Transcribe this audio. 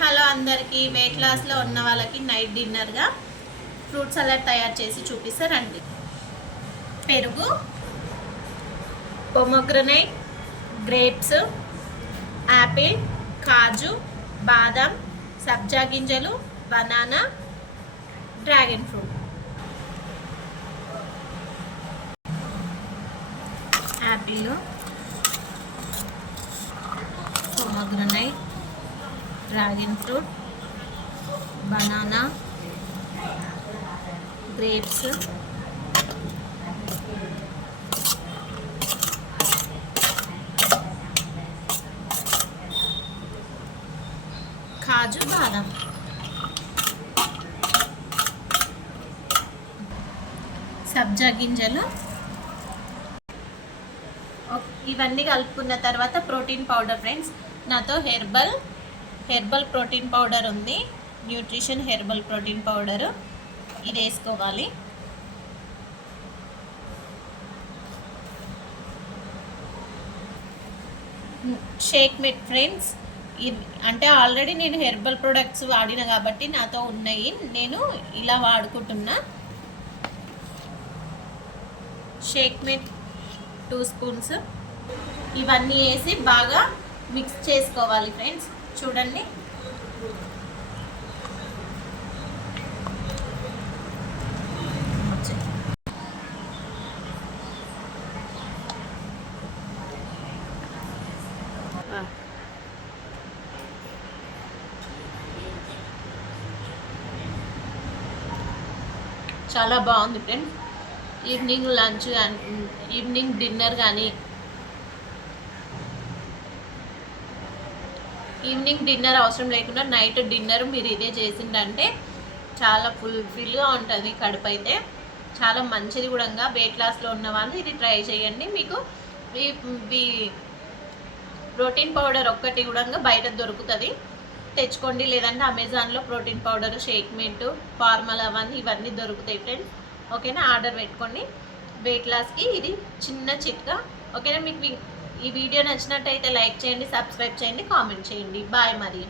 Hello అందరికీ. Wait లాస్లో ఉన్న వాళ్ళకి నైట్ డిన్నర్గా ఫ్రూట్ సలాడ్ తయారు చేసి చూపిస్తారండి. పెరుగు, పొమోగ్రనేట్, గ్రేప్స్, యాపిల్, కాజు, బాదం, సబ్జా గింజలు, banana, dragon fruit. Apple, pomegranate, dragon fruit, banana, grapes, కాజు, బాదం, సబ్జా గింజలు. ఇవన్నీ కలుపుకున్న తర్వాత ప్రోటీన్ పౌడర్ ఫ్రెండ్స్, నాతో హెర్బల్ ప్రోటీన్ పౌడర్ ఉంది. న్యూట్రిషన్ హెర్బల్ ప్రోటీన్ పౌడరు ఇది వేసుకోవాలి. షేక్ మేట్ ఫ్రెండ్స్, అంటే ఆల్రెడీ నేను హెర్బల్ ప్రొడక్ట్స్ వాడిన కాబట్టి నాతో ఉన్నాయి, నేను ఇలా వాడుకుంటున్నా. షేక్ మేట్ 2 స్పూన్స్ ఇవన్నీ వేసి బాగా మిక్స్ చేసుకోవాలి ఫ్రెండ్స్. చూడండి, చాలా బాగుంది ఫ్రెండ్స్. ఈవినింగ్ లంచ్ కానీ ఈవినింగ్ డిన్నర్ కానీ ఈవినింగ్ డిన్నర్ అవసరం లేకుండా నైట్ డిన్నర్ మీరు ఇదే చేసిందంటే చాలా ఫుల్ఫిల్గా ఉంటుంది. కడుపు అయితే చాలా మంచిది కూడా. వెయిట్ లాస్లో ఉన్న వాళ్ళు ఇది ట్రై చేయండి. మీకు ఈ ప్రోటీన్ పౌడర్ ఒక్కటి కూడా బయట దొరుకుతుంది, తెచ్చుకోండి. లేదంటే అమెజాన్లో protein powder, shake mate, formal ఇవన్నీ దొరుకుతాయి ఫ్రెండ్స్. ఓకేనా, ఆర్డర్ పెట్టుకోండి. వెయిట్ లాస్కి ఇది చిన్న చిట్కా. ఓకేనా, మీకు ఈ వీడియో నచ్చినట్టయితే లైక్ చేయండి, సబ్స్క్రైబ్ చేయండి, కామెంట్ చేయండి. బాయ్ మరి.